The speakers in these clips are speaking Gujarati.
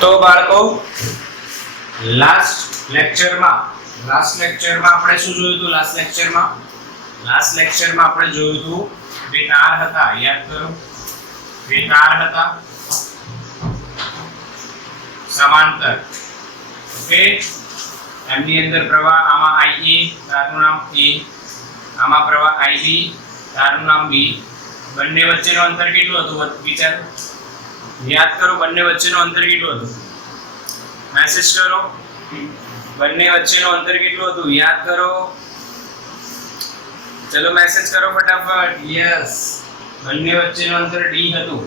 તો બાળકો લાસ્ટ લેક્ચરમાં આપણે શું જોયું હતું? લાસ્ટ લેક્ચરમાં આપણે જોયું હતું બે તાર હતા, યાદ કરો. બે તાર હતા સમાંતર. ઓકે, એમની અંદર પ્રવાહ, આમાં IA તારનું નામ A, આમાં પ્રવાહ IB તારનું નામ B. બંને વચ્ચેનું અંતર કેટલું હતું? વિચારો, યાદ કરો. બંને વચ્ચેનું અંતર કેટલું હતું? મેસેજ કરો. બંને વચ્ચેનું અંતર કેટલું હતું? યાદ કરો. ચલો મેસેજ કરો ફટાફટ. યસ, બંને વચ્ચેનું અંતર D હતું.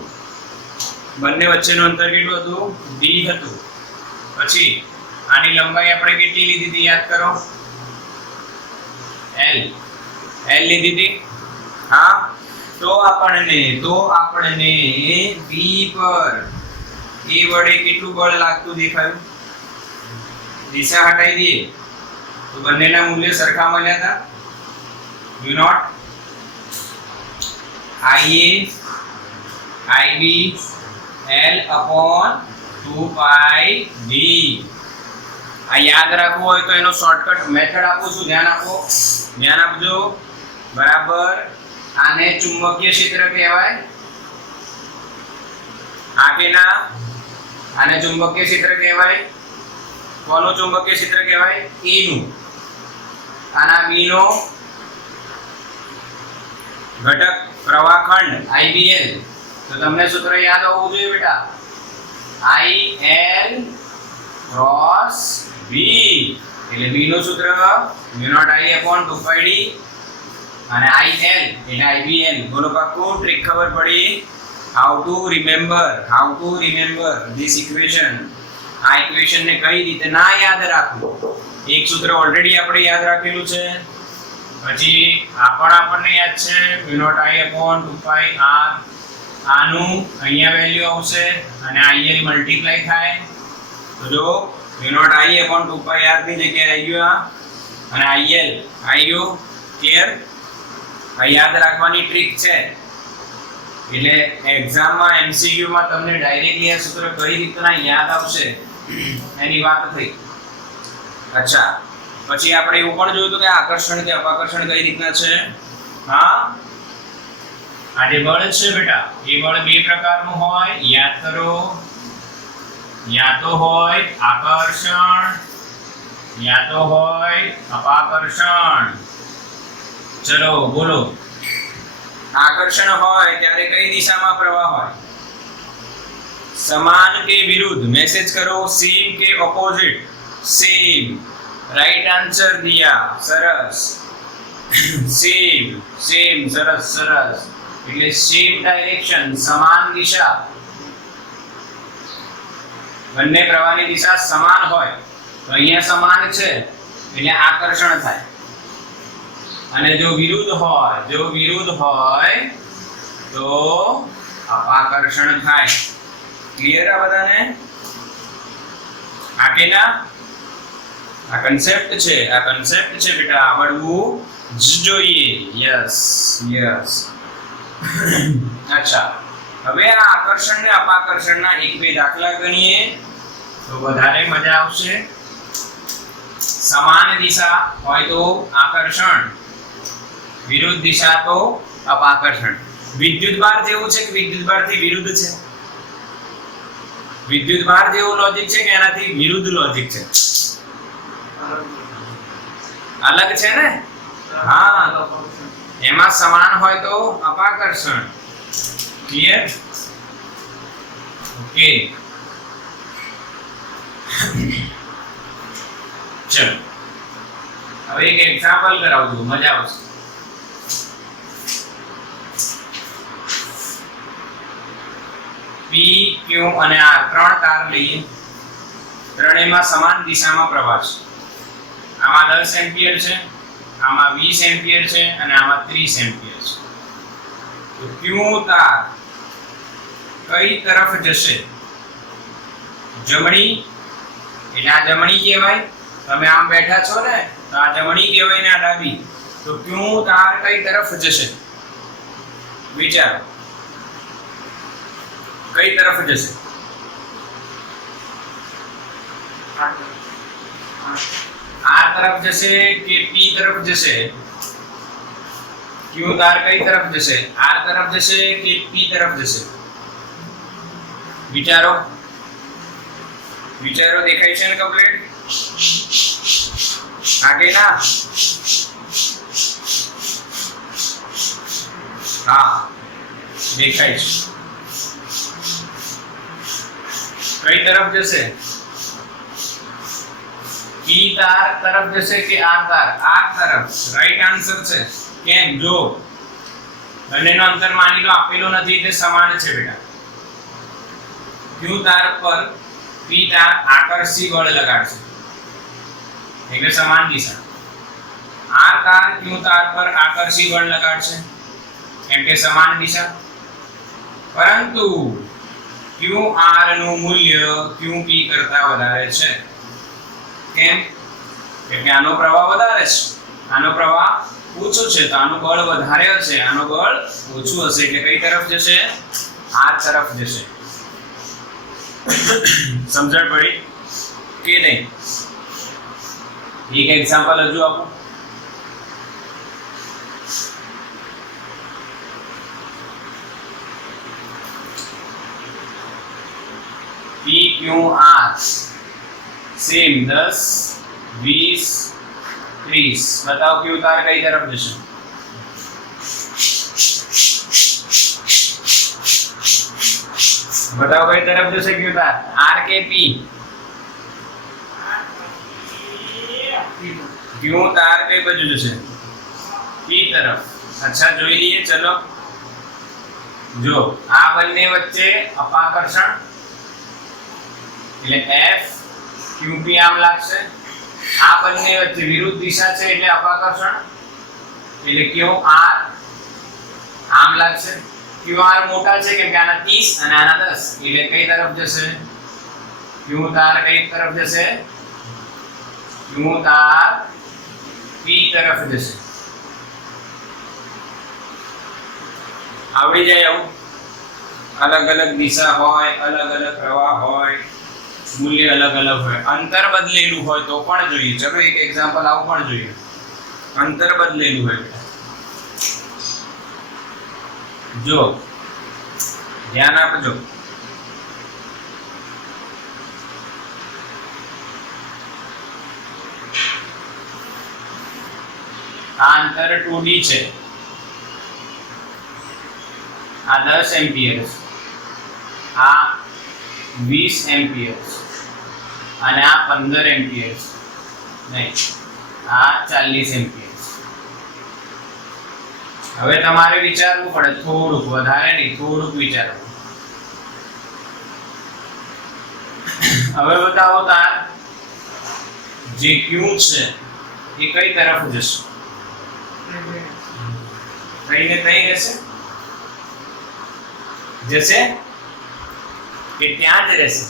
બંને વચ્ચેનું અંતર કેટલું હતું? D હતું. પછી આની લંબાઈ આપણે કેટલી લીધી હતી? યાદ કરો. L લીધી હતી. હા, તો આપણને B પર A વડે કેટલું બળ લાગતું દેખાયું? દિશા હટાવી દઈએ તો બંનેના મૂલ્ય સરખા મળ્યા હતા. Do not IA IB L upon 2πd. આ યાદ રાખવું હોય તો એનો શોર્ટકટ મેથડ આપું છું, ધ્યાન આપજો. બરાબર. આને ચુંબકીય ક્ષેત્ર કહેવાય. આ કે ના? આને ચુંબકીય ક્ષેત્ર કહેવાય. કોનું ચુંબકીય ક્ષેત્ર કહેવાય? A નું. આના B નો ઘટક પ્રવાહખંડ IBL. તો તમને સૂત્ર યાદ હોવું જોઈએ બેટા. IL ક્રોસ B એટલે B નું સૂત્ર μ0I/2πd અને IL એટલે IBL. બોલો પાક્કું? ટ્રિક ખબર પડી? how to remember this equation. આ ઇક્વેશન ને કઈ રીતે ના યાદ રાખવું? એક સૂત્ર ઓલરેડી આપણે યાદ રાખેલું છે. પછી આ પણ આપણને યાદ છે μ0I/2πr. આનું અહીંયા વેલ્યુ આવશે અને IL મલ્ટીપ્લાય થાય તો જો μ0I/2πr ની જગ્યાએ આવી ગયું આ, અને IL આવી ગયું. ક્લિયર? આ યાદ રાખવાની ટ્રીક છે. એટલે એક્ઝામમાં MCQ માં તમને ડાયરેક્ટલી આ સૂત્ર કઈ રીતના યાદ આવશે એની વાત થઈ. અચ્છા, પછી આપણે એવું પણ જોયું કે આકર્ષણ કે અપાકર્ષણ કઈ રીતના છે. હા, આ જે બળ છે બેટા, એ બળ બે પ્રકારનું હોય. યાદ કરો. યા તો હોય આકર્ષણ, યા તો હોય અપાકર્ષણ. ચલો બોલો. આકર્ષણ હોય ત્યારે કઈ દિશામાં પ્રવાહ હોય? સમાન કે વિરુદ્ધ? મેસેજ કરો. સેમ કે ઓપોઝિટ? સેમ. રાઈટ આન્સર દિયા. સરસ. સેમ. સરસ. એટલે સેમ ડાયરેક્શન, સમાન દિશા. બંને પ્રવાહની દિશા સમાન હોય તો અહીંયા સમાન છે એટલે આકર્ષણ થાય. અને જો વિરુદ્ધ હોય તો અપાકર્ષણ થાય. ક્લિયર આ બધાને? આ કે ના? આ કન્સેપ્ટ છે બેટા, આવડવું જ જોઈએ. યસ. અચ્છા, હવે આ આકર્ષણ ને અપાકર્ષણના એક બે દાખલા ગણીએ તો વધારે મજા આવશે. સમાન દિશા હોય તો આકર્ષણ, વિરુદ્ધ દિશા તો અપાકર્ષણ. વિદ્યુતભાર જેવું છે કે વિદ્યુતભારથી વિરુદ્ધ છે? વિદ્યુતભાર જેવું લોજિક છે કે એનાથી વિરુદ્ધ લોજિક છે? અલગ છે ને? હા, એમાં સમાન હોય તો અપાકર્ષણ. ક્લિયર? ઓકે, ચલો હવે એક એક્ઝામ્પલ કરાવજો, મજા આવશે. P, Q અને R ત્રણ તાર લઈએ. ત્રણેયમાં સમાન દિશામાં પ્રવાહ છે. આમાં 10 એમ્પિયર છે, આમાં 20 એમ્પિયર છે અને આમાં 30 એમ્પિયર છે. તો Q તાર કઈ તરફ જશે? જમણી. એટલે આ જમણી કહેવાય. તમે આમ બેઠા છો ને તો આ જમણી કહેવાય ને આ ડાબી. તો Q તાર કઈ તરફ જશે? વિચારો. કઈ તરફ જશે? आर तरफ जैसे कि पी तरफ जैसे, क्यू तार कई तरफ जैसे, आर तरफ जैसे कि पी तरफ जैसे? विचारो विचारो, देखाय छे ने कम्प्लीट? आगे ना, हाँ देखाय छे। कई तरफ जैसे? पी तार तरफ जैसे कि आर तार? आर तरफ राइट आंसर छे। केम? जो બંનેનો અંતર માની લો આપેલો નથી એટલે સમાન છે બેટા। ક્યુ તાર પર પી તાર આકર્ષી બળ લગાડશે એટલે સમાન દિશા। આર તાર ક્યુ તાર પર આકર્ષી બળ લગાડશે કેમ કે સમાન દિશા। પરંતુ ક્યુ આર નું મૂલ્ય ક્યુ પી કરતા વધારે છે। કેમ? એટલે આનો પ્રવાહ વધારે છે, આનો પ્રવાહ ઓછો છે, તો આનું બળ વધારે હશે, આનો બળ ઓછું હશે એટલે કઈ તરફ જશે? આ તરફ જશે। સમજણ પડી કે નહીં? એક એક્ઝામ્પલ હજુ આપો। P Q R same 10 20 30। बताओ क्यू तार कई तरफ जैसे? बताओ कई तरफ जैसे क्यू तार? आर के पी? क्यू तार कई बाजू जैसे? पी तरफ। अच्छा જોઈ લઈએ ચલો। જો આ બંને વચ્ચે અપાકર્ષણ એટલે F QP આમ લાગશે, આ બંને વચ્ચે વિરુદ્ધ દિશા છે એટલે અપાકર્ષણ એટલે QR આમ લાગશે। QR મોટા છે કેમ કે આના 30 અને આના 10 એટલે કઈ તરફ જશે? Q તાર કઈ તરફ જશે? Q તાર P તરફ જશે। આવડી જાય આવું? अलग अलग दिशा होय, अलग अलग प्रवाह होय, मूल्य अलग अलग होय, अंतर बदलेलू होय तो पण જોઈએ। ચલો એક એક્ઝામ્પલ આવું પણ જોઈએ। અંતર બદલેલું હોય જો ધ્યાન આપજો। આ અંતર 2D છે, આ 10 એમ્પિયર, આ 20 એમ્પિયર અને આ 15 એમ્પિયર નહીં, આ 40 એમ્પિયર। હવે તમારે વિચારવું પડે થોડુંક, વધારે નહીં, થોડુંક વિચારો। હવે બતાવો તાર જે ક્યુ છે એ કઈ તરફ જશે? કઈ ને કઈ રહેશે? जैसे कि ત્યાં જ રહેશે।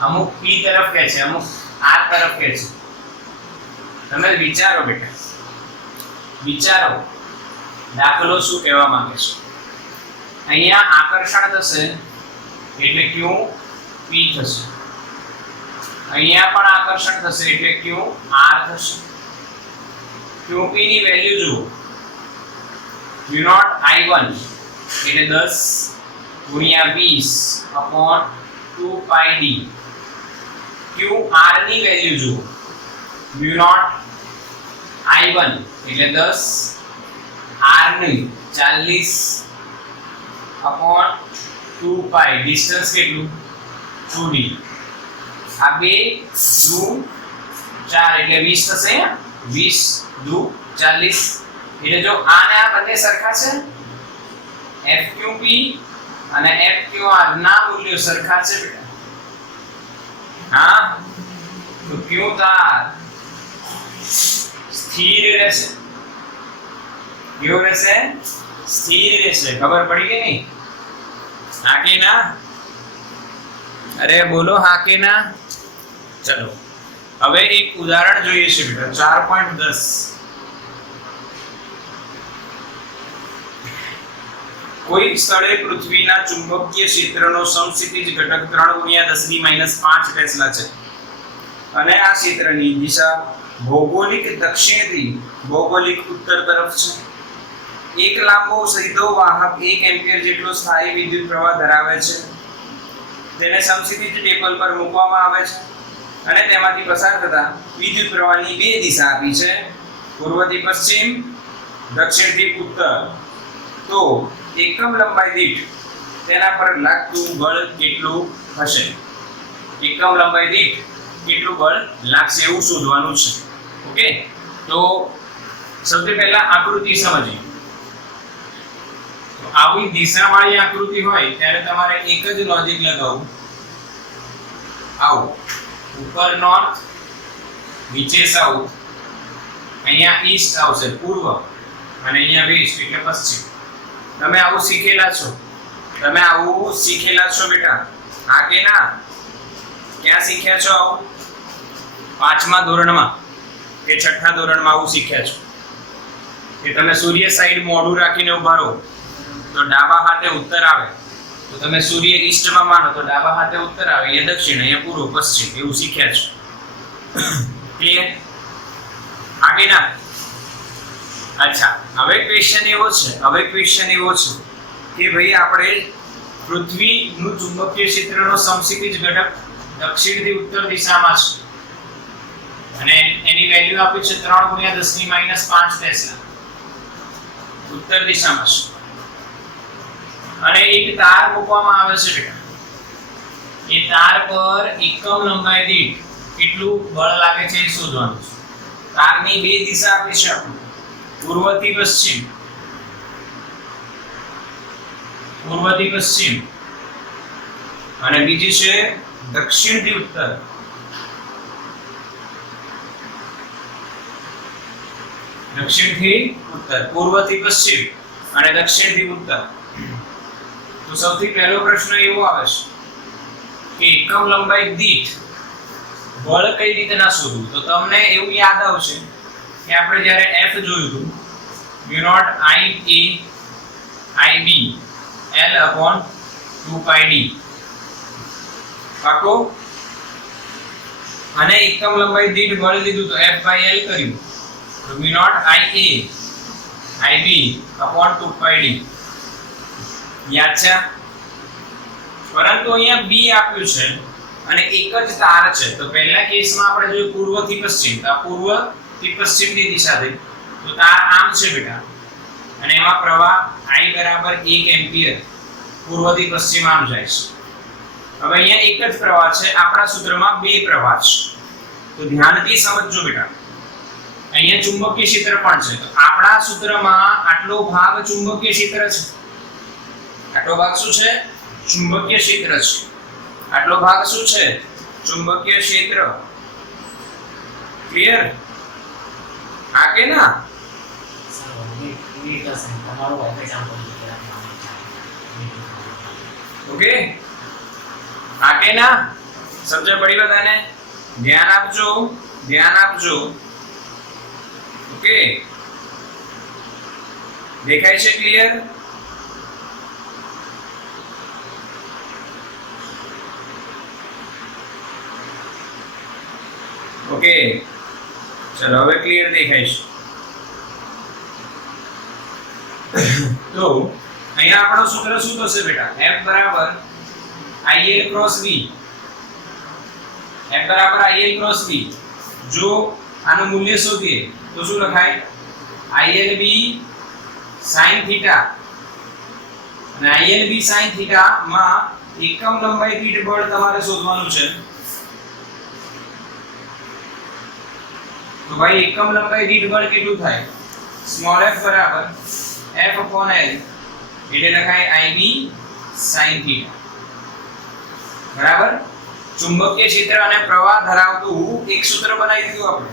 અમુક પી તરફ કે છે, અમુક આર તરફ કે છે। તમે વિચારો બેટા, વિચારો દાખલો શું કહેવા માંગે છે? અહીંયા આકર્ષણ થશે એટલે ક્યુ પી થશે, અહીંયા પણ આકર્ષણ થશે એટલે ક્યુ આર થશે। ક્યુ પી ની વેલ્યુ જુઓ, Q0 I1 એટલે 10 गुणिया 20 अपॉन 2 पाई d। क्यू आर ની વેલ્યુ જુઓ, Q0 I1 એટલે 10 R ની 40 अपॉन 2 पाई, डिस्टेंस કેટલું? 2d। આ 2 2 4 એટલે 20 થશે। 20 2 40 એટલે જો આને આ બંને સરખા છે, FQP અને FQR ના મૂલ્યો સરખા છે બેટા। હા, તો ક્યુ તાર સ્થિર રહેશે। કેવો રહેશે? સ્થિર રહેશે। ખબર પડી કે નહીં? હા કે ના? અરે બોલો હા કે ના? ચલો હવે એક ઉદાહરણ જોઈએ છે બેટા। 4.10 કોઈ સ્થળે પૃથ્વીના ચુંબકીય ક્ષેત્રનો સમસ્થિતિજ ઘટક 3 × 10⁻⁵ ટેસ્લા છે। અને આ ક્ષેત્રની દિશા ભૌગોલિક દક્ષિણથી ભૌગોલિક ઉત્તર તરફ છે. એક લાંબો સીધો વાહક 1 એમ્પિયર જેટલો સ્થાયી વિદ્યુત પ્રવાહ ધરાવે છે. તેને સમક્ષિતિજ ટેબલ પર મૂકવામાં આવે છે અને તેમાંથી પસાર થતા વિદ્યુત પ્રવાહની બે દિશા આપી છે, પૂર્વથી પશ્ચિમ, દક્ષિણથી ઉત્તર. તો એકમ લંબાઈ દીઠ તેના પર લાગતું બળ કેટલું હશે? એકમ લંબાઈ દીઠ કેટલું બળ લાગશે એવું શોધવાનું છે. ઓકે, તો સૌથી પહેલા આકૃતિ સમજીએ. તો આવી દિશાવાળી આકૃતિ હોય ત્યારે તમારે એક જ લોજિક લગાવવું. આવું ઉપર નોર્થ, નીચે સાઉથ, અહીંયા ઈસ્ટ આવશે પૂર્વ, અને અહીંયા વેસ્ટ એટલે પશ્ચિમ. તમે આવું શીખેલા છો? તમે આવું શીખેલા છો બેટા? હા કે ના? ક્યાં શીખ્યા છો આવું? 5મા ધોરણમાં કે 6થા ધોરણમાં આવું શીખ્યા છો કે તમે સૂર્ય સાઈડ મોઢું રાખીને ઊભા રહો તો ડાબા હાથે ઉત્તર આવે, તો તમે સૂર્ય ઈસ્ટમાં માનો તો ડાબા હાથે ઉત્તર આવે, અહીંયા દક્ષિણ, અહીંયા પૂર્વ, પશ્ચિમ, એવું શીખ્યા છો. ક્લિયર? હા કે ના? અચ્છા, હવે ક્વેશ્ચન એવો છે કે ભાઈ આપણે પૃથ્વીનું ચુંબકીય ક્ષેત્રનો સમક્ષિતિજ ઘટક દક્ષિણથી ઉત્તર દિશામાં છે અને એની વેલ્યુ આપી છે 3 × 10⁻5 ટેસ્લા ઉત્તર દિશામાં છે. અને એક તાર મૂકવામાં આવે છે બેટા. એ તાર પર એકમ લંબાઈ દીઠ કેટલું બળ લાગે છે એ શોધવાનું છે. તારની બે દિશા આપી છે આપણે, પૂર્વથી પશ્ચિમ અને બીજી છે દક્ષિણથી ઉત્તર. પૂર્વથી પશ્ચિમ અને દક્ષિણથી ઉત્તર. તો સૌથી પહેલો પ્રશ્ન એવો આવે છે કે એકમ લંબાઈ દીઠ બળ કઈ રીતે ના શોધવું? તો તમને એવું યાદ આવશે કે આપણે જ્યારે F જોયું હતું, v0 I b L/2πd પાકો. અને એકમ લંબાઈ દીઠ બળ લીધું તો F/L કર્યું તો v0 IA IB/2πd. યાદ છે? પરંતુ અહીંયા b આપ્યું છે અને એક જ તાર છે. તો પહેલા કેસમાં આપણે જોયું પૂર્વથી પશ્ચિમ, તો પૂર્વથી પશ્ચિમની દિશા થઈ, તો તાર આમ છે બેટા અને એમાં પ્રવાહ I બરાબર 1 એમ્પિયર પૂર્વથી પશ્ચિમ આમ જાય છે. હવે અહીંયા એક જ પ્રવાહ છે, આપણા સૂત્રમાં બે પ્રવાહ છે. તો ધ્યાનથી સમજજો બેટા. અહીંયા ચુંબકીય ક્ષેત્ર પણ છે, તો આપણા સૂત્રમાં આટલો ભાગ ચુંબકીય ક્ષેત્ર છે. આટલો ભાગ શું છે? ચુંબકીય ક્ષેત્ર છે. આટલો ભાગ શું છે? ચુંબકીય ક્ષેત્ર. ક્લિયર? હા કે ના? ઓકે, હા કે ના? સમજ પડી બધાને? ધ્યાન આપજો. ઓકે, દેખાય છે? ક્લિયર? ઓકે, ચલો હવે ક્લિયર દેખાય છે. તો અહીંયા આપણો સૂત્ર શું થશે બેટા? F બરાબર IL ક્રોસ V. F બરાબર IL ક્રોસ V. જો આનું મૂલ્ય શોધીએ તો શું લખાય? ILB sin theta. અને ILB sin થીટા માં એકમ લંબાઈ દીઠ બળ તમારે શોધવાનું છે. તો ભાઈ એકમ લંબાઈ દીઠ બળ કેટલું થાય? સ્મોલ f બરાબર F/L એટલે લખાય IB sin થીટા. બરાબર? ચુંબકીય ક્ષેત્ર અને પ્રવાહ ધરાવતું એક સૂત્ર બનાવી દીધું આપણે.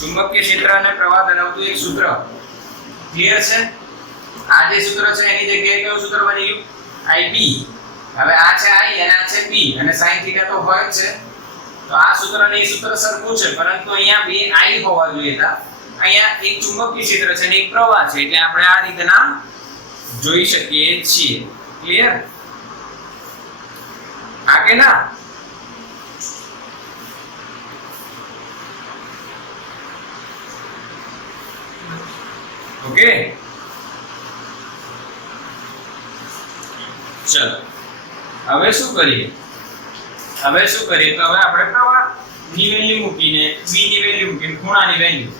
ચુંબકીય ક્ષેત્ર અને પ્રવાહ ધરાવતું એક સૂત્ર. ક્લિયર છે? આ જે સૂત્ર છે એની જગ્યાએ કયું સૂત્ર બની ગયું? IB. હવે આ છે I અને આ છે B અને sin થીટા તો હોય જ છે. તો આ સૂત્ર અને એ સૂત્ર સરખું છે, પરંતુ અહીંયા બે I હોવા જોઈએ હતા. અહીંયા એક ચુંબકીય ક્ષેત્ર છે અને એક પ્રવાહ છે, એટલે આપણે આ રીતના જોઈ શકીએ છીએ. ક્લિયર? હા કે ના? ઓકે, ચલો હવે શું કરીએ તો હવે આપણે પ્રવાહની વેલ્યુ મૂકીને b ની વેલ્યુ મૂકીને ખૂણાની વેલ્યુ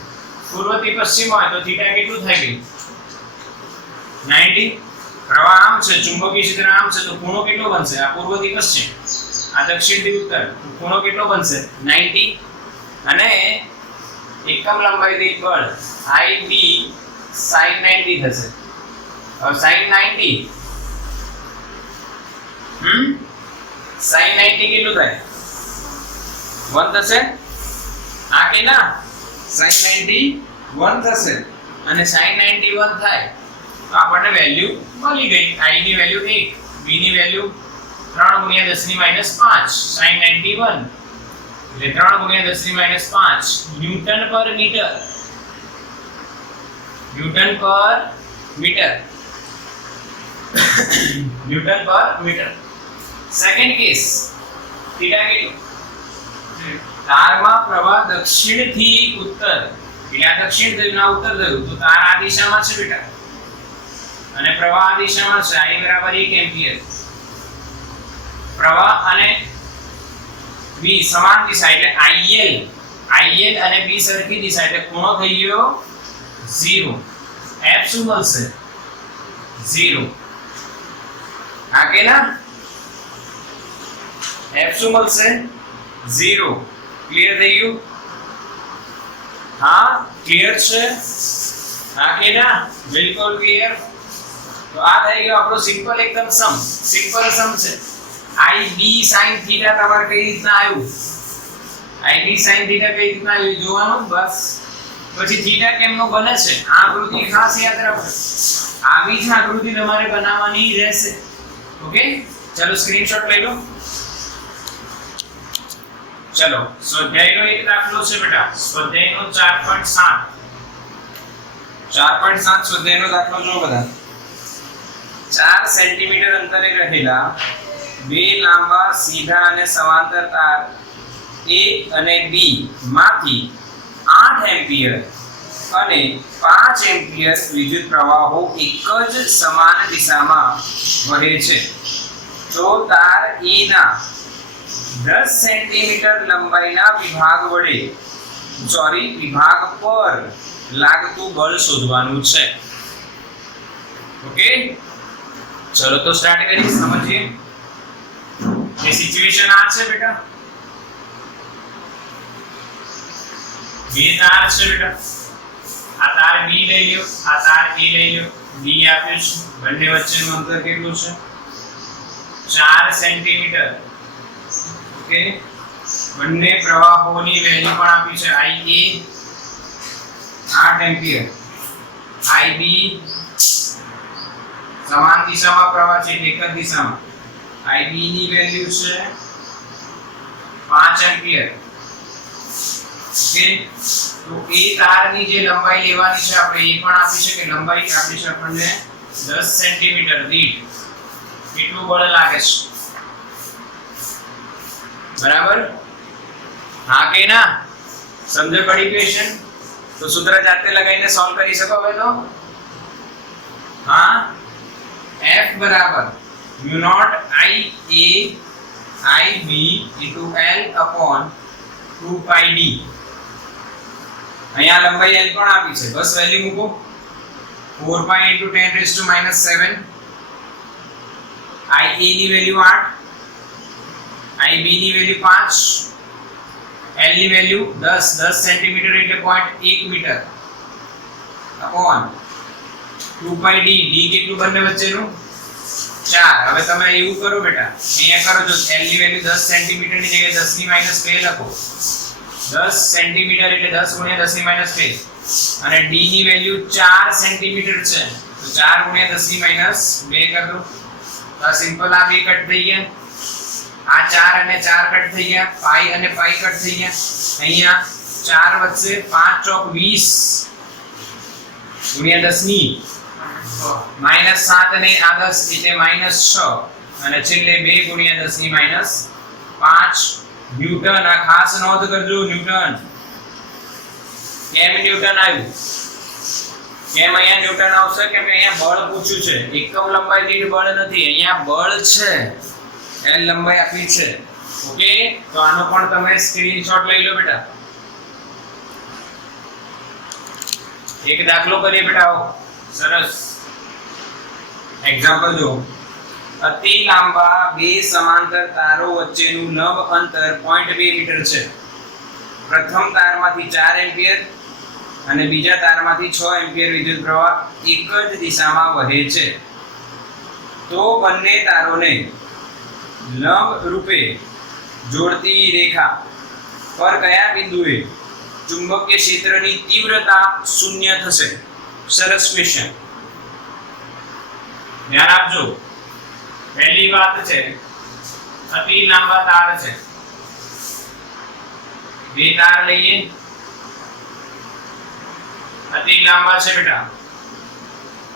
પૂર્વથી પશ્ચિમ હોય તો થીટા કેટલું થાય ગયું 90. પ્રવાહ આમ છે, ચુંબકીય ક્ષેત્ર આમ છે, તો ખૂણો કેટલો બનશે? આ પૂર્વથી પશ્ચિમ, આ દક્ષિણથી ઉત્તર, ખૂણો કેટલો બનશે? 90. અને એકમ લંબાઈ દીઠ બળ IB sin 90 થશે. હવે sin 90 sin 90 કેટલું થાય? 1 થશે. આ કે ના sin 90 1 થશે અને sin 90 1 થાય તો આપણને વેલ્યુ મળી ગઈ. I ની વેલ્યુ 1, B ની વેલ્યુ 3 × 10 - 5 sin 91 એટલે 3 × 10 - 5 ન્યૂટન પર મીટર. ન્યૂટન પર મીટર. સેકન્ડ કેસ થીટા કેટલું? તારમાં પ્રવાહ દક્ષિણથી ઉત્તર, એટલે આ દક્ષિણ થયું ના ઉત્તર થયું તો તાર આ દિશામાં છે બેટા અને પ્રવાહ આ દિશામાં છે. I = 1 ampere. પ્રવાહ અને B સમાન દિશા એટલે IL અને B સરખી દિશા એટલે ખૂણો થઈ ગયો 0. F શું મળશે? 0. આ કે ના F શું મળશે? 0. ક્લિયર થઈ ગયું? હા ક્લિયર છે? હા કે ના બિલકુલ ક્લિયર. તો આ થઈ ગયો આપણો સિમ્પલ એકદમ સમ છે. IB sin θ તમારે કઈ રીતના આવ્યું? IB sin θ કઈ રીતના આવ્યું જોવાનું બસ. પછી θ કેમનો બને છે આ આકૃતિ ખાસ યાદ રાખો. આવી જ આકૃતિ તમારે બનાવવાની રહેશે. ઓકે, ચલો સ્ક્રીનશોટ લઈ લો. ચલો સ્વાધ્યાયનો એક દાખલો છે બેટા, સ્વાધ્યાયનો 4.7 સ્વાધ્યાયનો દાખલો જો બધા. 4 સેન્ટીમીટર અંતરે રહેલા બે લાંબા સીધા અને સમાંતર તાર A અને B માંથી 8 એમ્પિયર અને 5 એમ્પિયર વિદ્યુત પ્રવાહો એક જ સમાન દિશામાં વહે છે. તો તાર A ના 10 સેન્ટીમીટર લંબાઈના વિભાગ પર લાગતું બળ શોધવાનું છે. ઓકે, ચલો તો સ્ટાર્ટ કરીએ. સમજીએ એ સિચ્યુએશન આ છે બેટા. બે તાર છે બેટા, આ તાર B લઈ લ્યો, આ તાર A લઈ લ્યો. B આપ્યું છે, બંને વચ્ચેનું અંતર કેટલું છે? 4 સેન્ટીમીટર. ઓકે, બંને પ્રવાહોની વેલ્યુ પણ આપી છે. IA 8 એમ્પિયર, IB સમાન દિશામાં પ્રવાહ છે એક જ દિશામાં. IB ની વેલ્યુ છે 5 એમ્પિયર. ઓકે, તો એ તારની જે લંબાઈ લેવાની છે આપણે એ પણ આપી છે કે લંબાઈ આપી છે આપણને 10 સેન્ટીમીટર દીઠ કેટલું બળ લાગે છે. બરાબર? હા કે ના? સમજ પડી ક્વેશ્ચન? તો સૂત્ર જાતે લગાવીને સોલ્વ કરી શકો હવે તો. હા, F બરાબર μ0 IA IB * L/2 πd. અહીંયા લંબાઈ L પણ આપી છે, બસ વેલ્યુ મૂકો. 4 π × 10⁻⁷. IA ની વેલ્યુ 8, IB ની વેલ્યુ 5, L ની વેલ્યુ 10 સેન્ટીમીટર એટલે 0.1 મીટર અપોન 2 π d. d કેટલું બંને વચ્ચેનું? 4. હવે તમે એવું કરો બેટા, અહીંયા કરો જો L ની વેલ્યુ 10 સેન્ટીમીટર ની જગ્યાએ 10 ની -2 લખો. 10 સેન્ટીમીટર એટલે 10 × 10 ની -2 અને d ની વેલ્યુ 4 સેન્ટીમીટર છે તો 4 × 10 ની -2 કર દો. તો સિમ્પલ આ બે કટ થઈ ગયા, આ 4 અને 4 કટ થઈ ગયા, પાઈ અને પાઈ કટ થઈ ગયા. અહીંયા 4 વચ્ચે 5 ચોક 20 × 10 ની -7 અને આ 10 એટલે -6 અને છેલ્લે 2 × 10 ની -5 ન્યૂટન. આ ખાસ નોંધ કરજો, ન્યૂટન. કેમ ન્યૂટન આવ્યું? કેમ અહીંયા ન્યૂટન આવશે? કેમ કે અહીંયા બળ પૂછ્યું છે, એકમ લંબાઈ દીઠ બળ નથી, અહીંયા બળ છે, L લંબાઈ આપી છે. ઓકે, તો આનો પણ તમે સ્ક્રીનશોટ લઈ લો બેટા. એક દાખલો કરીએ બેટા. સરસ એક્ઝામ્પલ જો. અતિ લાંબા બે સમાંતર તારો વચ્ચેનું લંબ અંતર 0.2 મીટર છે. પ્રથમ તારમાંથી 4 એમ્પિયર અને બીજા તારમાંથી 6 એમ્પિયર વિદ્યુત પ્રવાહ એક જ દિશામાં વહે છે. તો બંને તારોને લંબ રૂપે જોડતી રેખા પર કયા બિંદુએ ચુંબકીય ક્ષેત્રની તીવ્રતા શૂન્ય થશે? સરસ ક્વેશ્ચન. ધ્યાન આપજો. પહેલી વાત છે, અતિ લાંબા તાર છે. બે તાર લઈએ, અતિ લાંબા છે બેટા.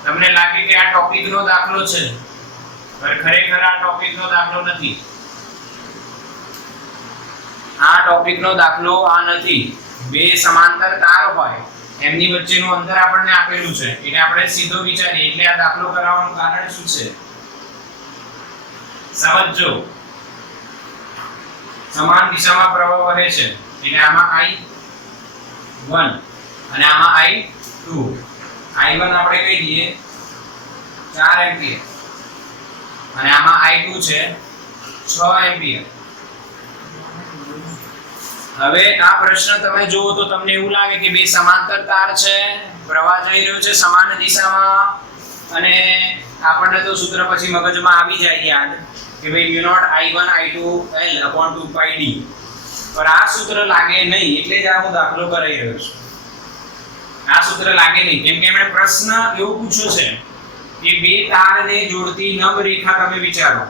તમને લાગે કે આ ટોપિક નો દાખલો છે, પણ ખરેખર આ ટોપિક નો દાખલો નથી. આ ટોપિક નો દાખલો આ નથી. બે સમાંતર તાર હોય, એમની વચ્ચેનું અંતર આપણને આપેલું છે, એટલે આપણે સીધો વિચારીએ. એટલે આ દાખલો કરાવવાનું કારણ શું છે સમજો. સમાન દિશામાં પ્રવાહ વહે છે, એટલે આમાં I1 અને આમાં I2. I1 આપણે કહી દઈએ 4 એમ્પિયર અને આમાં I2 છે 6 એમ્પિયર. હવે આ પ્રશ્ન તમે જુઓ તો તમને એવું લાગે કે બે સમાંતર તાર છે, પ્રવાહ જઈ રહ્યો છે સમાન દિશામાં, અને આપણને તો સૂત્ર પછી મગજમાં આવી જાય યાદ કે ભાઈ μ0 I1 I2 L/2πd. પણ આ સૂત્ર લાગે નહીં, એટલે જ આ હું દાખલો કરાવી રહ્યો છું. આ સૂત્ર લાગે નહીં કેમ કે એમણે પ્રશ્ન એવો પૂછ્યો છે કે બે તારને જોડતી લંબ રેખા તમે વિચારો,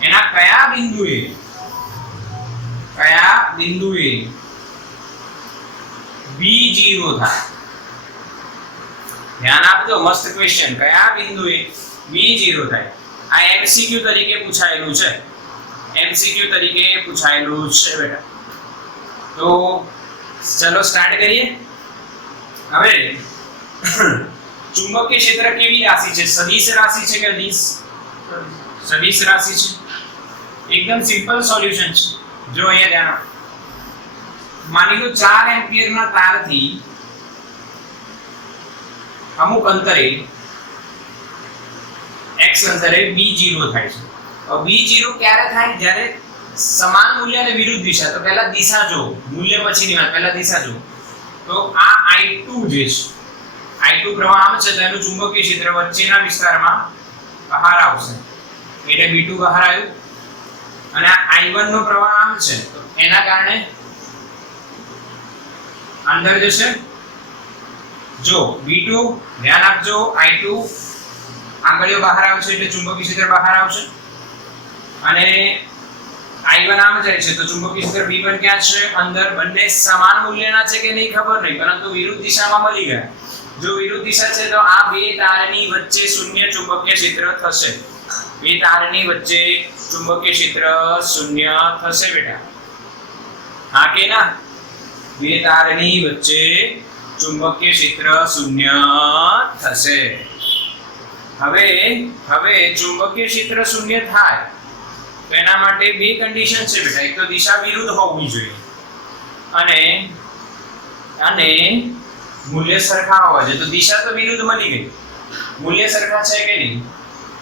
એના કયા બિંદુએ B0 થાય? ધ્યાન આપજો, મસ્ત ક્વેશ્ચન. કયા બિંદુએ B0 થાય? આ MCQ તરીકે પૂછાયેલું છે, MCQ તરીકે પૂછાયેલું છે બેટા. તો ચલો સ્ટાર્ટ કરીએ. હવે ચુંબકીય ક્ષેત્ર કેવી રાશિ છે? સદિશ રાશિ છે કે અદિશ? સદિશ રાશિ છે. એકદમ સિમ્પલ સોલ્યુશન છે. જો અહીંયા ધ્યાન આપો. માની લો 4 એમ્પિયરના તારથી અમુક અંતરે x અંતરે B0 થાય છે. B0 ક્યારે થાય? જ્યારે સમાન મૂલ્ય અને વિરુદ્ધ દિશા. તો પહેલા દિશા જો, મૂલ્ય પછીની વાત, પહેલા દિશા જો. તો આ I2 જે છે, I2 પ્રવાહ આમ છે, તો એનું ચુંબકીય ક્ષેત્ર વચ્ચેના વિસ્તારમાં બહાર આવશે, એટલે B2 બહાર આવ્યું. અને આ I1 નો પ્રવાહ આમ છે, તો એના કારણે અંદર જશે. જો B2, ધ્યાન આપજો, I2 આંગળીઓ બહાર આવશે એટલે ચુંબકીય ક્ષેત્ર બહાર આવશે, અને I1 આમ જાય છે તો ચુંબકીય ક્ષેત્ર B1 ક્યાં છે? અંદર. બંને સમાન મૂલ્યના છે કે નહીં ખબર નહીં, પરંતુ વિરુદ્ધ દિશામાં મળી ગયા. જો વિરુદ્ધ દિશા છે તો આ બે તારની વચ્ચે શૂન્ય ચુંબકીય ક્ષેત્ર થશે. બે તારની વચ્ચે ચુંબકીય ક્ષેત્ર શૂન્ય થશે બેટા. હા કે ના? બે તારની વચ્ચે ચુંબકીય ક્ષેત્ર શૂન્ય થશે. હવે ચુંબકીય ક્ષેત્ર શૂન્ય થાય તો એના માટે બે કન્ડિશન છે બેટા. એક તો દિશા વિરુદ્ધ હોવી જોઈએ અને મૂલ્ય સરખા હોવા જોઈએ. તો દિશા તો વિરુદ્ધ મળી ગઈ, મૂલ્ય સરખા છે કે નહીં?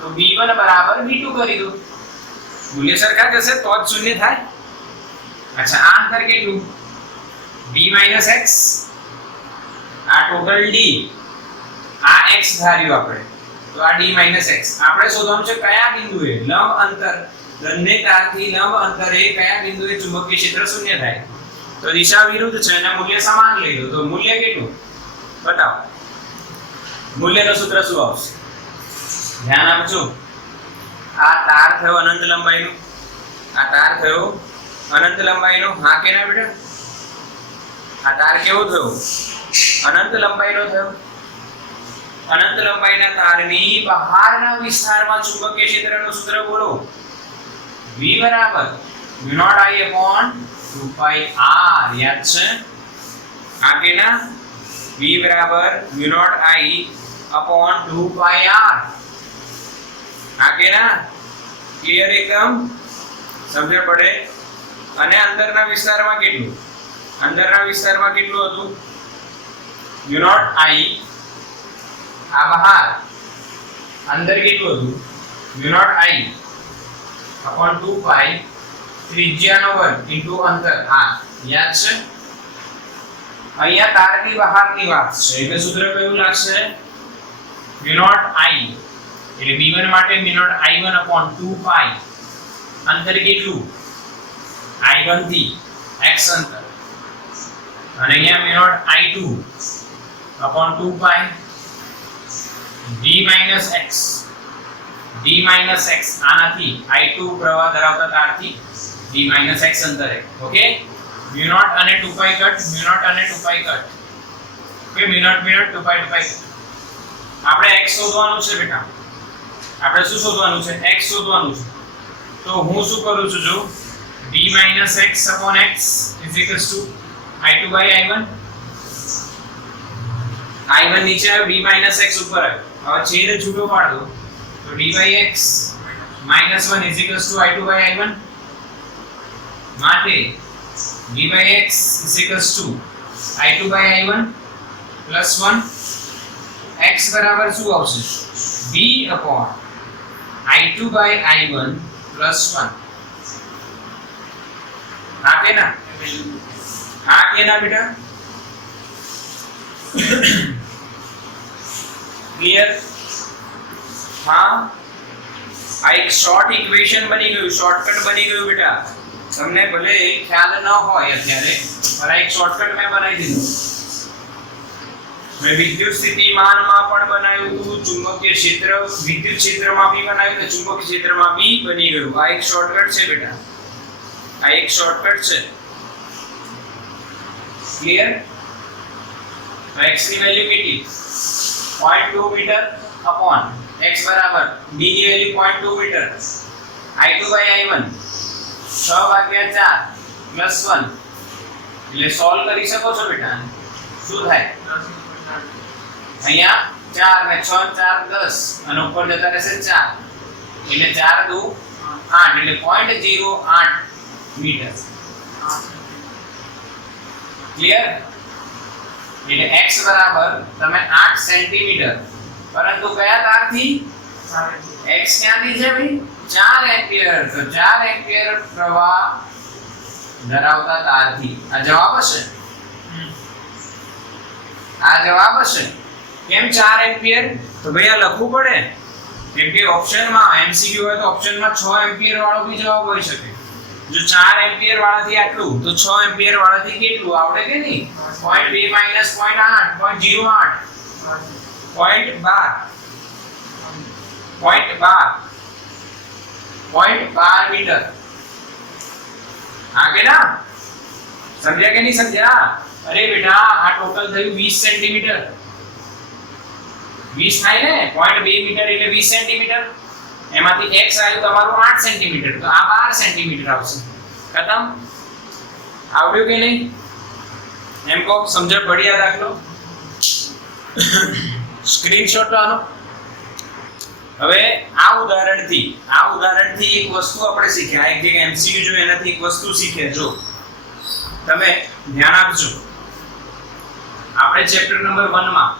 તો B1 બરાબર B2 કરી દો. મૂલ્ય સરખા જશે તો જ શૂન્ય થાય. અચ્છા, આ અંતર કેટલું? B - x. આ ટોટલ D, આ x ધાર્યું આપણે, તો આ D - x. આપણે શોધવાનું છે કયા બિંદુએ લંબ અંતર, બંને તારથી લંબ અંતરે કયા બિંદુએ ચુંબકીય ક્ષેત્ર શૂન્ય થાય. તો દિશા વિરુદ્ધ છે અને મૂલ્ય સમાન લઈ લો. તો મૂલ્ય કેટલું બતાવો? મૂલ્યનું સૂત્ર શું આવશે? ધ્યાન આપજો. આ તાર થયો અનંત લંબાઈનો, આ તાર થયો અનંત લંબાઈનો. હા કે ના બેટા? આ તાર કેવો થયો? અનંત લંબાઈનો થયો. અનંત લંબાઈના તારની બહારના વિસ્તારમાં ચુંબકીય ક્ષેત્રનું સૂત્ર બોલો. V બરાબર μ0I/2πr. યાદ છે? આ કે ના? v बराबर mu naught i upon 2 pi r। आगे ना क्लियर एकदम समझ પડે। અને અંદરના વિસ્તારમાં કેટલું હતું म्यू नॉट i આ બહાર અંદર કેટલું હતું म्यू नॉट i अपॉन 2 पाई ત્રિજ્યાનો વર્ગ ઇન્ટુ અંતર r। યાદ છે અહીંયા તારની બહારની વાત છે એટલે સૂત્ર કયું લાગશે म्यू नॉट i એટલે b1 માટે म्यू नॉट i1 अपॉन 2 पाई અંતર કેટલું i1 થી x અંતર અને અહીંયા म्यू नॉट i2 अपॉन 2 पाई d minus x આનાથી i2 પ્રવાહ ધરાવતા તારથી d minus x અંતરે ઓકે म्यू नॉट અને 2 पाई કટ म्यू नॉट અને 2 पाई કટ ઓકે म्यू नॉट 2 पाई આપણે x શોધવાનું છે બેટા આપણે શું શોધવાનું છે x શોધવાનું છે તો હું શું કરું છું જો d minus x upon x is equals to i2 by i1 i1 નીચે આવ્યો d minus x ઉપર આવ્યો હવે છેદ છૂટો પાડ દો तो d by x minus 1 is equals to i2 by i1 માટે d by x is equals to i2 by i1 plus 1 x બરાબર શું આવશે b upon i2 by i1 plus 1 આ કે ના બેટા ક્લિયર हाँ आ एक शॉर्ट इक्वेशन बनी गई शॉर्टकट बनी गई बेटा તમને ભલે ખ્યાલ ન હોય અત્યારે પણ આ એક શોર્ટકટ મેં બનાવી દીધું મેં વિદ્યુત સ્થિતિમાનમાં પણ બનાવ્યું હતું ચુંબકીય ક્ષેત્ર વિદ્યુત ક્ષેત્રમાં બી બનાવ્યું તો ચુંબકીય ક્ષેત્રમાં બી બની ગયું આ એક શોર્ટકટ છે બેટા આ એક શોર્ટકટ છે ક્લિયર x ની વેલ્યુ કેટલી 0.2 મીટર अपॉन x बराबर b की value 0.2 metre i2 by i1 6/4 plus 1 એટલે સોલ્વ કરી શકો છો બેટા શું થાય અહીંયા 4 ને 6 4 10 અને ઉપર જતા રહેશે 4 એટલે 4 2 8 એટલે 0.08 મીટર ક્લિયર એટલે x બરાબર તમે 8 સેન્ટીમીટર પરંતુ કયા તારથી x ક્યાંથી છે ભાઈ 4 એમ્પિયર તો 4 એમ્પિયર પ્રવાહ ધરાવતા તારથી આ જવાબ હશે કેમ 4 એમ્પિયર તો ભાઈ આ લખવું પડે કેમ કે ઓપ્શનમાં MCQ હોય તો ઓપ્શનમાં 6 એમ્પિયર વાળો બી જવાબ હોઈ શકે જો 4 એમ્પિયર વાળાથી આટલું તો 6 એમ્પિયર વાળાથી કેટલું આવડે કે નહીં 0.2 minus 0.8 0.12 मीटर आगे ना समझा के नहीं समझा अरे बेटा आ टोटल થયું 20 સેન્ટીમીટર 20 થાય ને 0.2 મીટર એટલે 20 સેન્ટીમીટર એમાંથી x આવ્યું તમારું 8 સેન્ટીમીટર તો આ 12 સેન્ટીમીટર આવશે ખતમ આવડ્યું કે નહીં એમ કો સમજણ પડી આ દાખલો સ્ક્રીનશોટ લો હવે આ ઉદાહરણથી એક વસ્તુ આપણે શીખ્યા એક જે MCQ જો એનાથી એક વસ્તુ શીખ્યા જો તમે ધ્યાન આપજો આપણે ચેપ્ટર નંબર 1 માં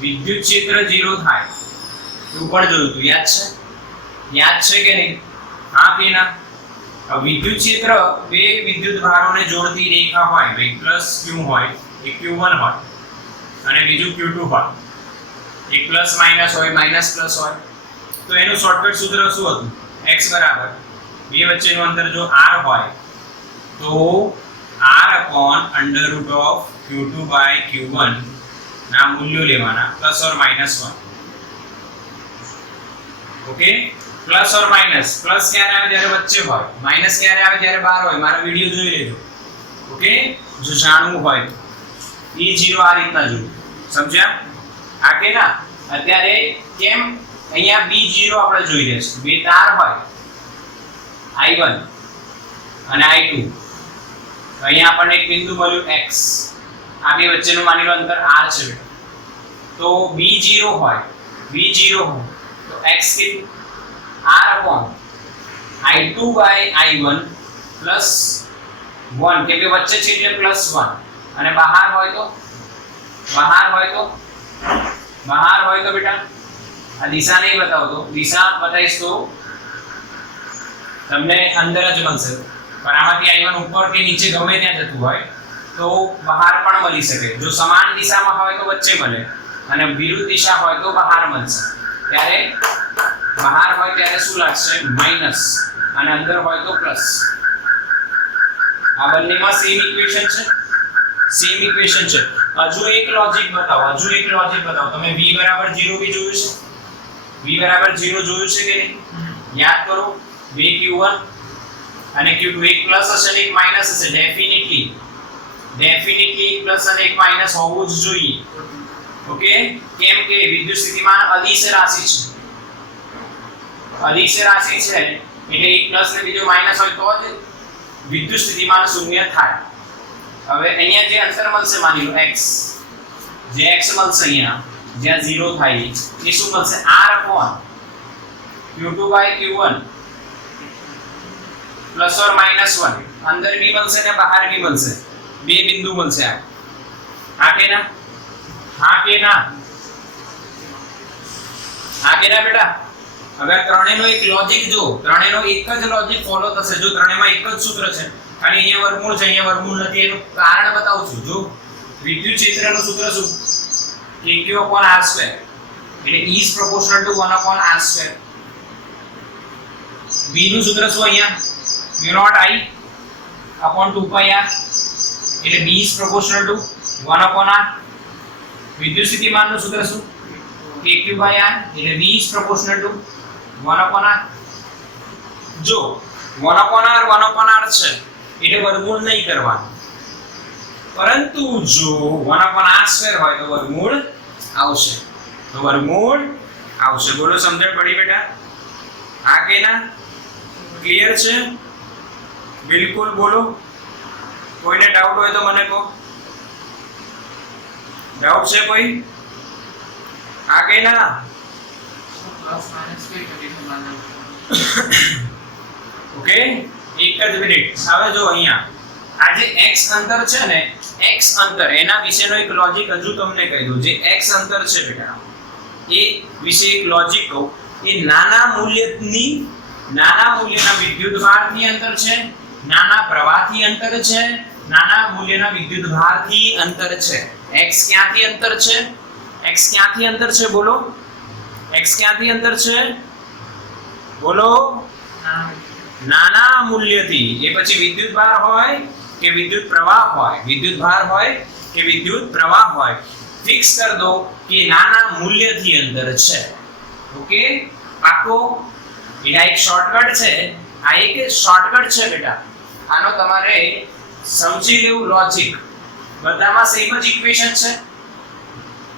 વિદ્યુત ક્ષેત્ર 0 થાય તો પણ જોયું હતું યાદ છે કે નહીં હા કે ના વિદ્યુત ક્ષેત્ર બે વિદ્યુત ભારોને જોડતી રેખા હોય ભાઈ પ્લસ q હોય એક q1 હોય અને બીજું q2 હોય एक प्लस माइनस હોય માઈનસ પ્લસ હોય તો એનું શોર્ટકટ સૂત્ર શું હતું x બરાબર બે વચ્ચેનું અંતર જો r હોય તો r upon under root of q2 by q1 ના મૂલ્યો લેવાના plus or minus 1 okay plus or minus plus ક્યારે આવે જ્યારે વચ્ચે હોય માઈનસ ક્યારે આવે જ્યારે બહાર હોય મારો વિડિયો જોઈ લેજો ઓકે જો જાણવું હોય e0 આ રીતના જોજો સમજ્યા આકે ના અત્યારે કેમ અહીંયા b0 આપણે જોઈ રહ્યા છે બે તાર હોય i1 અને i2 અહીંયા આપણને એક બિંદુ મળ્યું x આ બે વચ્ચેનું માની લો અંતર r છે બેટા, તો b0 હોય તો x કેટલું r upon i2 by i1 plus 1 કેમ કે વચ્ચે છે એટલે પ્લસ 1 અને બહાર હોય તો બેટા આ દિશા નહીં બતાવતો, દિશા બતાવીશ તો તમને અંદર જ મળશે, પણ આમાંથી i1 ઉપર કે નીચે ગમે ત્યાં જતું હોય તો બહાર પણ મળી શકે. જો સમાન દિશામાં હોય તો વચ્ચે મળે અને વિરુદ્ધ દિશા હોય તો બહાર મળશે. ત્યારે બહાર હોય ત્યારે શું લાગશે માઈનસ અને અંદર હોય તો પ્લસ. આ બંનેમાં સેમ ઇક્વેશન છે. હજુ એક લોજિક બતાવો તમે v બરાબર 0 બી જોયું છે? v બરાબર 0 જોયું છે કે નહીં? યાદ કરો 2q1 અને q2 એક પ્લસ હશે અને એક માઈનસ હશે. ડેફિનેટલી એક પ્લસ અને એક માઈનસ હોવું જ જોઈએ. ઓકે, કેમ કે વિદ્યુત સ્થિતિમાન અદિશ રાશિ છે એટલે એક પ્લસ ને બીજો માઈનસ હોય તો જ વિદ્યુત સ્થિતિમાન શૂન્ય થાય. હવે અહીંયા જે અંતર મળશે માની લો x, જે x મળશે અહીંયા જ્યાં 0 થાય એ શું મળશે r upon q2 by q1 plus or minus 1. અંદર બી મળશે ને બહાર બી મળશે, બે બિંદુ મળશે. આ કે ના બેટા? હવે ત્રણેયનો એક લોજિક જો, ત્રણેયનો એક જ લોજિક ફોલો થશે. જો ત્રણેયમાં એક જ સૂત્ર છે અને અહીંયા વર્ગમૂળ છે, અહીંયા વર્ગમૂળ નથી, એનું કારણ બતાવું છું. જો વિદ્યુત ક્ષેત્રનું સૂત્ર શું? kq upon r square એટલે E is proportional to 1 upon r square. v નું સૂત્ર શું અહીંયા? mu naught I upon 2 pi r એટલે b is proportional to 1 upon r. વિદ્યુત સ્થિતિમાનનું સૂત્ર શું? kq by r એટલે v is proportional to 1 upon r. જો 1 upon r છે એટલે વર્ગમૂળ નહીં કરવાનું, પરંતુ જો 1 upon r સ્ક્વેર હોય તો વર્ગમૂળ આવશે. બોલો સમજણ પડી બેટા? આ કે ના? ક્લિયર છે? બિલકુલ બોલો. કોઈને ડાઉટ હોય તો મને કહો. ડાઉટ છે કોઈ? આ કે ના? ઓકે, એક જ મિનિટ. હવે જો અહીંયા આ જે x અંતર છે ને, x અંતર એના વિશેનો એક લોજિક હજુ તમને કહી દઉં. જે x અંતર છે બેટા એ વિશે એક લોજિક કહું. એ નાના મૂલ્યના વિદ્યુત ભારથી અંતર છે, નાના પ્રવાહથી અંતર છે, નાના મૂલ્યના વિદ્યુત ભારથી અંતર છે. x ક્યાંથી અંતર છે? બોલો. x ક્યાંથી અંતર છે? બોલો. નાના મૂલ્યથી. એ પછી વિદ્યુત ભાર હોય કે વિદ્યુત પ્રવાહ હોય, ફિક્સ કરી દો કે નાના મૂલ્યથી અંતર છે. ઓકે, પાકો. એના એક શોર્ટકટ છે. આ એક શોર્ટકટ છે બેટા. આનો તમારે સમજી લેવું લોજિક. બધામાં સેમ જ ઇક્વેશન છે.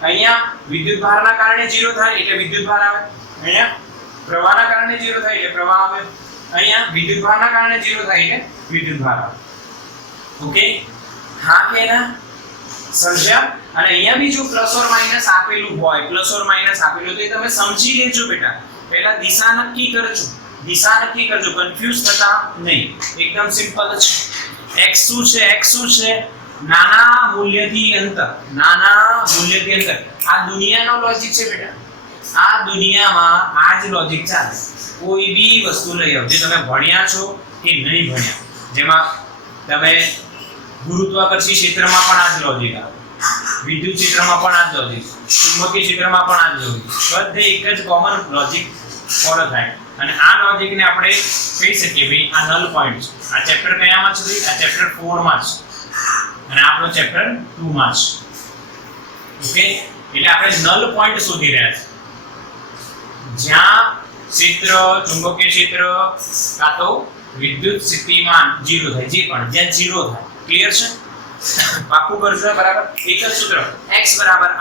અહીંયા વિદ્યુત ભારના કારણે 0 થાય એટલે વિદ્યુત ભાર આવે, અહીંયા પ્રવાહના કારણે 0 થાય એટલે પ્રવાહ આવે, અહીંયા વિદ્યુત ભારના કારણે 0 થાય એટલે વિદ્યુત ભાર આવે. ઓકે, હા કે ના? સમજ્યા? અને અહીંયા બી જો પ્લસ ઓર માઈનસ આપેલું હોય, તો એ તમે સમજી લેજો બેટા. પહેલા દિશા નક્કી કરજો, કન્ફ્યુઝ થતા નહીં. એકદમ સિમ્પલ છે. x શું છે? નાના મૂલ્યથી અંતર. આ દુનિયાનો લોજિક છે બેટા. આ દુનિયામાં આ જ લોજિક ચાલે. કોઈ બી વસ્તુ લઈ આવો જે તમે ભણ્યા છો કે નહીં ભણ્યા, જેમાં તમે ગુરુત્વાકર્ષી ક્ષેત્રમાં પણ આ જ લોજિક આવે, વિદ્યુત ક્ષેત્રમાં પણ આ જ લોજિક, ચુંબકીય ક્ષેત્રમાં પણ આ જ લોજિક. બધે એક જ કોમન લોજિક ફોલો થાય. અને આ લોજિકને આપણે કહી શકીએ ભાઈ આ નલ પોઈન્ટ છે. આ ચેપ્ટર કયામાં છે? આ ચેપ્ટર 4 માં છે અને આપણો ચેપ્ટર 2 માં છે. ઓકે, એટલે આપણે નલ પોઈન્ટ શોધી રહ્યા છીએ જ્યાં ક્ષેત્ર, ચુંબકીય ક્ષેત્ર કાં તો વિદ્યુત સ્થિતિમાન 0 થાય, જે પણ જ્યાં 0 થાય. ક્લિયર છે? પાકું કરજો. બરાબર. એક જ સૂત્ર x બરાબર r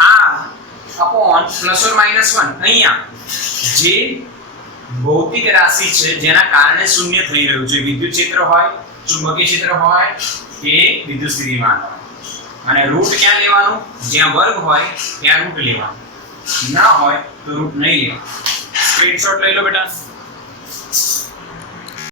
upon plus or minus 1. અહીંયા જે ભૌતિક રાશિ છે જેના કારણે શૂન્ય થઈ રહ્યું છે, વિદ્યુત ક્ષેત્ર હોય, ચુંબકીય ક્ષેત્ર હોય કે વિદ્યુત સ્થિતિમાન હોય. અને રૂટ ક્યાં લેવાનું? જ્યાં વર્ગ હોય ત્યાં રૂટ લેવાનું, ના હોય તો રૂટ નહીં લેવાનું. સ્ક્રીનશોટ લઈ લો બેટા.